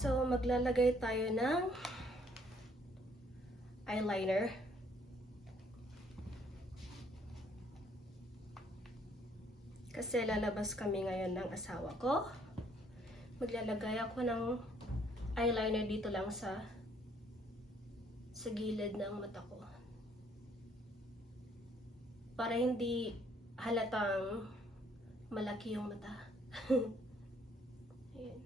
So, maglalagay tayo ng eyeliner. Kasi lalabas kami ngayon ng asawa ko. Maglalagay ako ng eyeliner dito lang sa sa gilid ng mata ko. Para hindi halatang malaki yung mata. Ayan.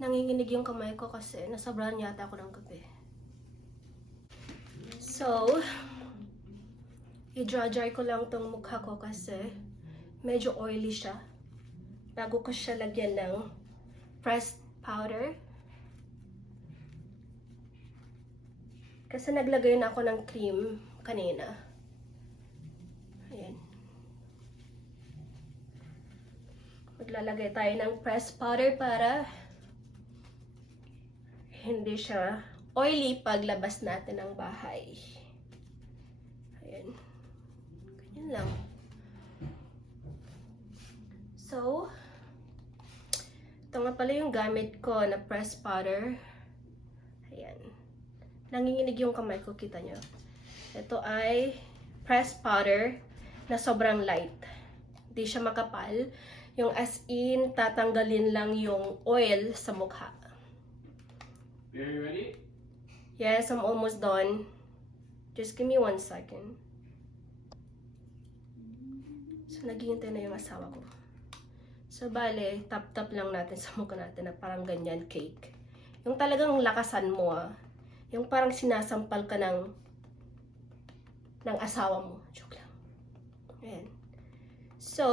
Nanginginig yung kamay ko kasi nasobrahan yata ako ng gabi. So, i-dry ko lang tong mukha ko kasi medyo oily siya. Bago ko siya lagyan ng pressed powder. Kasi naglagay na ako ng cream kanina. Ayan. Maglalagay tayo ng pressed powder para hindi siya oily paglabas natin ng bahay. Ayan. Ganyan lang. So, ito nga pala yung gamit ko na press powder. Ayan. Nanginginig yung kamay ko, kita nyo. Ito ay press powder na sobrang light. Hindi siya makapal. Yung as in, tatanggalin lang yung oil sa mukha. You ready? Yes, I'm almost done. Just give me one second. So, naghihintay na yung asawa ko. So, bale, tap-tap lang natin sa mukha natin na parang ganyan cake. Yung talagang lakasan mo, ah. Yung parang sinasampal ka ng ng asawa mo. Joke lang. Ayan. So,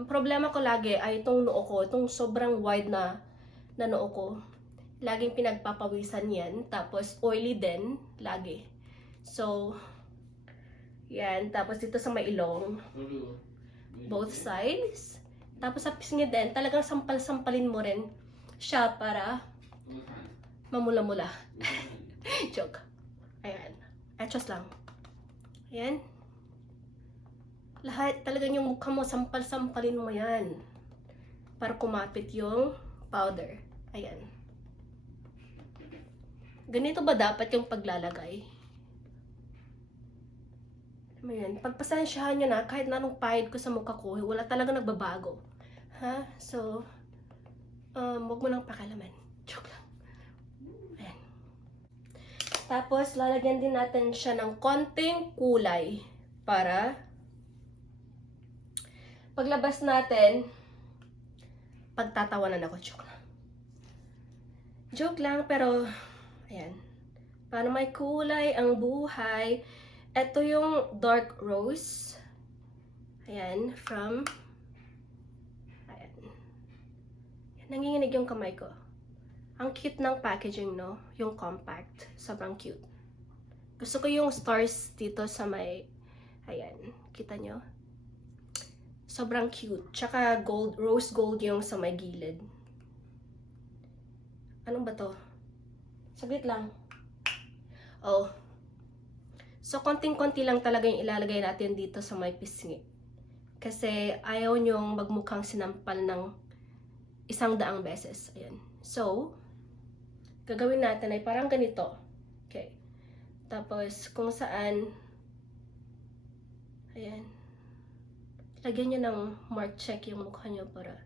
ang problema ko lagi ay itong noo ko, itong sobrang wide na na noo ko laging pinagpapawisan yan. Tapos, oily din, lagi. So, yan. Tapos, dito sa may ilong, both sides. Tapos, sa pisngi din, talagang sampal-sampalin mo rin siya para mamula-mula. Joke. Ayan. Etchos lang. Ayan. Lahat, talagang yung mukha mo, sampal-sampalin mo yan. Para kumapit yung powder. Ayan. Ganito ba dapat yung paglalagay? Alam yun, pagpasensyahan nyo na, kahit na anong pahid ko sa mukha ko, wala talaga nagbabago. Ha? So, um, wag mo nang pakalaman. Joke lang. Ayan. Tapos, lalagyan din natin siya ng konting kulay para paglabas natin, pagtatawanan ako. Joke lang. Joke lang, pero, ayan. Para may kulay ang buhay. Ito yung dark rose. Ayan, from, ayan. Nanginginig yung kamay ko. Ang cute ng packaging, no? Yung compact. Sobrang cute. Gusto ko yung stars dito sa may... Ayan. Kita nyo? Sobrang cute. Tsaka gold, rose gold yung sa may gilid. Anong ba to? Saglit lang. Oh. So, konting-konti lang talaga yung ilalagay natin dito sa may pisngi. Kasi ayaw nyong magmukhang sinampal ng isang daang beses. Ayan. So, gagawin natin ay parang ganito. Okay. Tapos, kung saan, ayan, lagyan nyo ng mark check yung mukha nyo para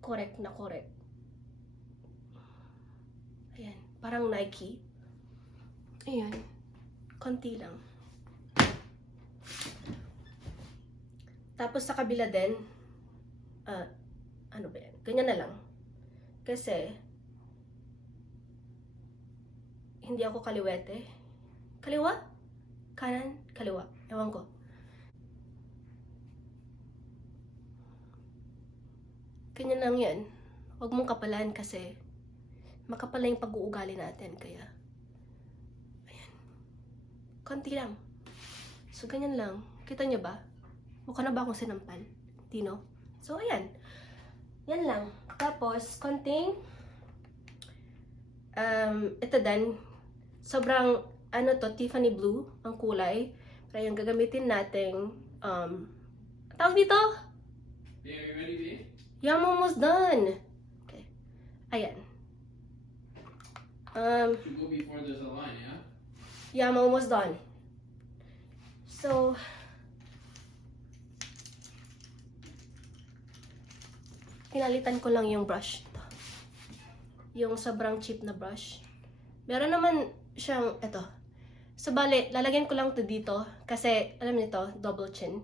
correct na correct. Ayan, parang Nike. Ayan, konti lang. Tapos sa kabila din, ah, ano ba yan? Ganyan na lang. Kasi, hindi ako kaliwete. Kaliwa? Kanan? Kaliwa. Ewan ko. Ganyan lang yan. Huwag mong kapalan kasi makapala yung pag-uugali natin. Kaya, ayan. Konti lang. So, ganyan lang. Kita niyo ba? Mukha na ba akong sinampal? Tino? So, ayan. Yan lang. Tapos, konting, um, ito din, sobrang, ano to, Tiffany Blue, ang kulay. Pero yung gagamitin nating, um, tawag dito? Babe, are you ready, babe? Yeah, I'm almost done. Okay. Ayan. Um, Should go before there's a line, yeah? yeah, I'm almost done. So, pinalitan ko lang yung brush. Ito. Yung sobrang cheap na brush. Meron naman siyang, ito. So, bale, lalagyan ko lang to dito. Kasi, alam nito, double chin.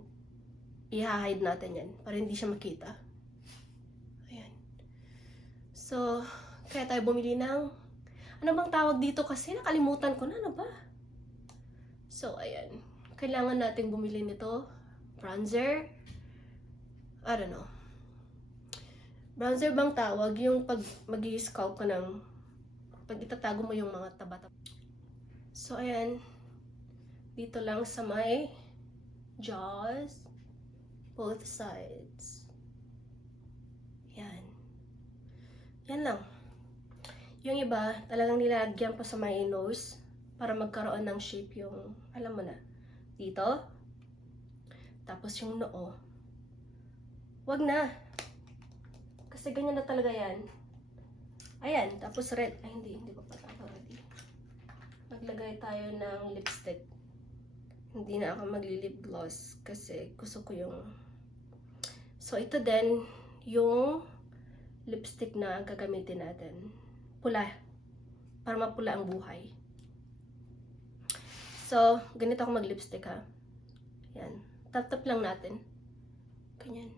I-hide natin yan. Para hindi siya makita. Ayan. So, kaya tayo bumili ng, ano bang tawag dito kasi? Nakalimutan ko na, ano ba? So, ayan. Kailangan nating bumili nito. Bronzer. I don't know. Bronzer bang tawag? Yung pag mag scalp ka ng, pag itatago mo yung mga taba-taba. So, ayan. Dito lang sa may jaws. Both sides. Yan. Yan lang. Yung iba, talagang nilagyan pa sa may nose para magkaroon ng shape yung, alam mo na, dito. Tapos yung noo. Wag na. Kasi ganyan na talaga yan. Ayan, tapos red. Ay, hindi, hindi pa pala ready. Maglagay tayo ng lipstick. Hindi na ako magli-lip gloss kasi gusto ko yung... So, ito din yung lipstick na gagamitin natin. Pula. Para mapula ang buhay. So, ganito ako mag-lipstick ha. Yan. Tap-tap lang natin. Ganyan.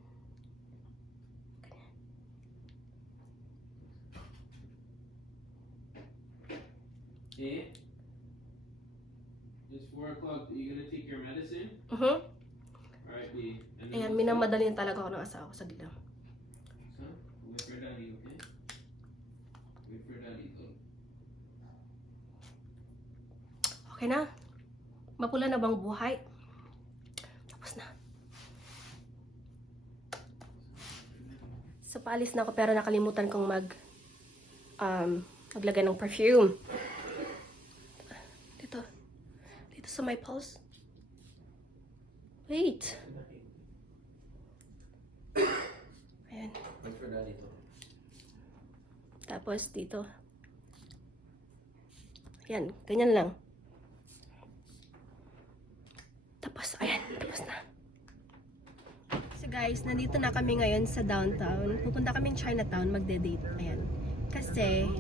Hey. It's 4 o'clock. Are you gonna take your medicine? Mhm. Alright, then Ayan, minamadali talaga ako ng asawa ko sa gila. Son, wait for daddy, okay? Wait for daddy, though. Okay na? Mapula na bang buhay? Tapos na. So, paalis na ako pero nakalimutan kong mag um, maglagay ng perfume. Dito. Dito sa my pulse. Wait. Ayan. Tapos dito. Ayan, ganyan lang. Tapos, ayan, tapos na. So guys, nandito na kami ngayon sa downtown. Pupunta kami Chinatown, magde-date. Ayan. Kasi,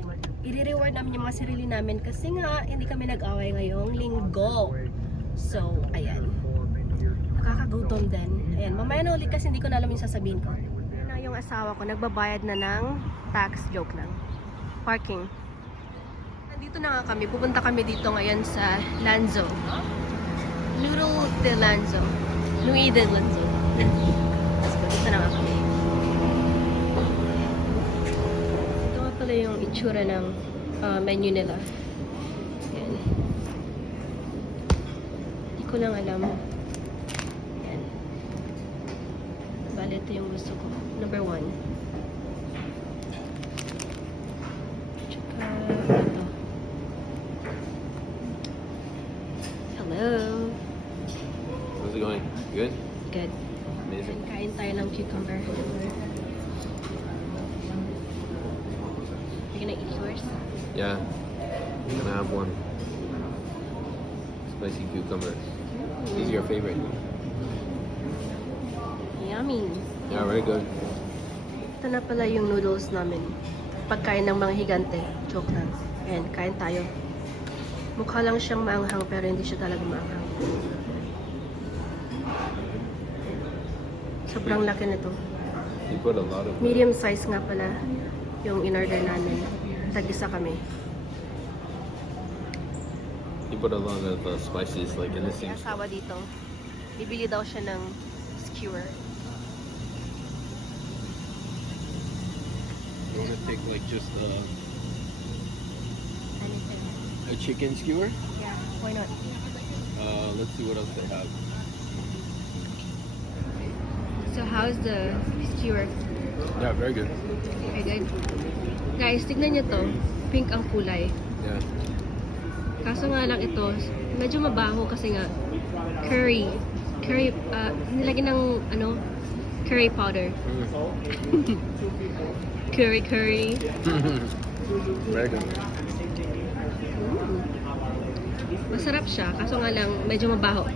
i-reward namin yung mga sarili namin kasi nga, hindi kami nag-away ngayong linggo. So, ayan. Nakakagutom din. Ayan, mamaya na ulit kasi hindi ko na alam yung sasabihin ko. Ayan na yung asawa ko, nagbabayad na ng tax joke lang. Parking. Nandito na nga kami. Pupunta kami dito ngayon sa Lanzo. Noodle de Lanzo. Nui de Lanzo. Let's go. Dito na nga kami. Ito nga pala yung itsura ng ah, menu nila. Ayan. Hindi ko lang alam. Ayan. Bale, ito yung gusto ko. Number one. Tsaka ito. Hello. Good? Good. Amazing. Kain tayo ng cucumber. You gonna eat yours? Yeah, I'm gonna have one. Spicy cucumber. This is your favorite. Yummy. Yeah, very good. Ito na pala yung noodles namin. Pagkain ng mga higante. Joke lang. Ayan, kain tayo. Mukha lang siyang maanghang pero hindi siya talaga maanghang. Sobrang laki nito. Medium size nga pala yung in-order namin. Tag-isa kami. You put a lot of uh, spices like in the May same. asawa dito. Bibili daw siya ng skewer. You wanna take like just a, Anything. a chicken skewer? Yeah, why not? Uh, let's see what else they have. So how's the skewer? Yeah, very good. Very good. Guys, tignan nyo to. Pink ang kulay. Yeah. Kaso nga lang ito, medyo mabaho kasi nga curry. Curry, uh, nilagyan ng ano, curry powder. Mm. Curry, curry. very good. Mm. Masarap siya, kaso nga lang medyo mabaho.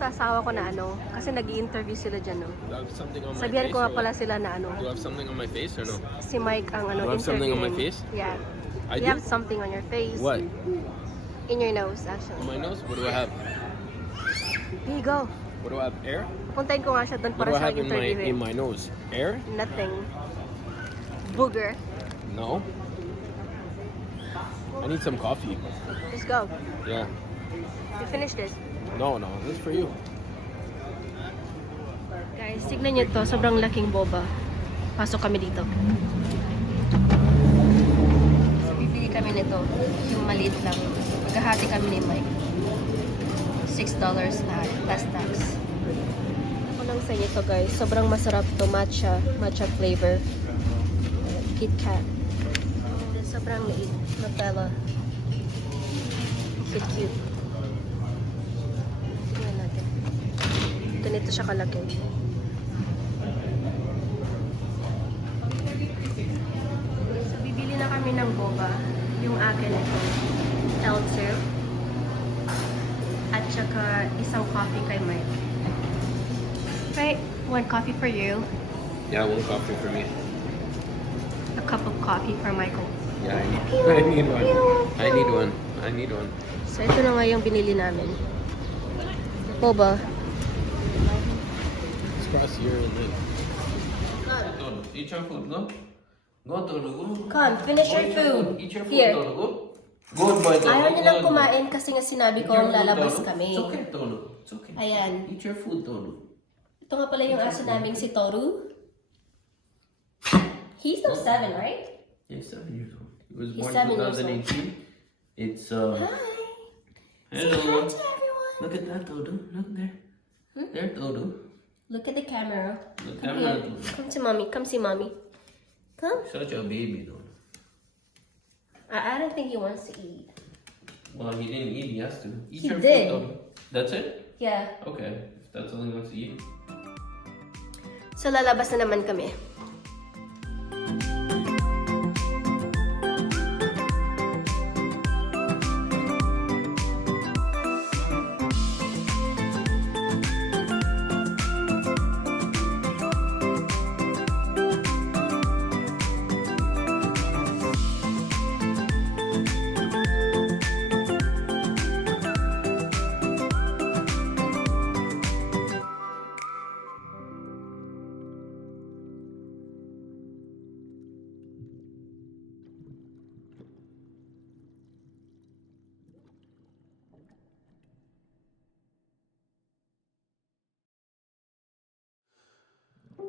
Sa asawa ko na ano, kasi nag interview sila dyan, no? Do I have something on my Sabihan face? ko nga or pala what? sila na ano, Do I have something on my face or no? si Mike ang ano, Do I have something on my interviewing. face? Yeah. I you do? have something on your face. What? In your nose, On actually. my nose? What do I have? Here you go. What do I have? Air? Puntahin ko nga siya doon What para do I sa have in my interview. in my nose? Air? Nothing. Booger. No. I need some coffee. Let's go. Yeah. We finished this. No, no, this is for you. Guys, tignan nyo to. Sobrang laking boba. Pasok kami dito. So, kami nito. Yung maliit lang. Maghahati kami ni Mike. $6 lahat. Plus tax. Ako lang sa inyo to guys. Sobrang masarap to. Matcha. Matcha flavor. Kit Kat. Sobrang liit. Nutella. Cute, cute. Tingnan natin. Ganito siya kalaki. So, bibili na kami ng boba. Yung akin ito. Elser. At saka isang coffee kay Mike. Right? One coffee for you. Yeah, one coffee for me. A cup of coffee for Michael. Yeah, I need, I need one. I need one. I need one. So, ito na nga yung binili namin. Boba. Cross here and then. Eat your food, go. Go, go. Come, finish your food. Eat your food, Here. Go. Good boy, Tolu. Ayaw nilang good boy. kumain kasi nga sinabi ko your ang lalabas kami. It's okay, Tolu. It's okay. Ayan. Eat your food, Tolu. Ito nga pala yung aso naming si Toru. He's still seven, right? He's seven years old. He was He's born old. 2018. It's, uh... Hi. Say hi Hello. to everyone. Look at that, Todo. Look there. Hmm? There, Todo. Look at the camera. The Come camera. here. Come to mommy. Come see mommy. Come. Such a baby, though. I, I don't think he wants to eat. Well, he didn't eat. He has to. Eat He your did. food, Todo. That's it? Yeah. Okay. If that's all he wants to eat. So lalabas na naman kami.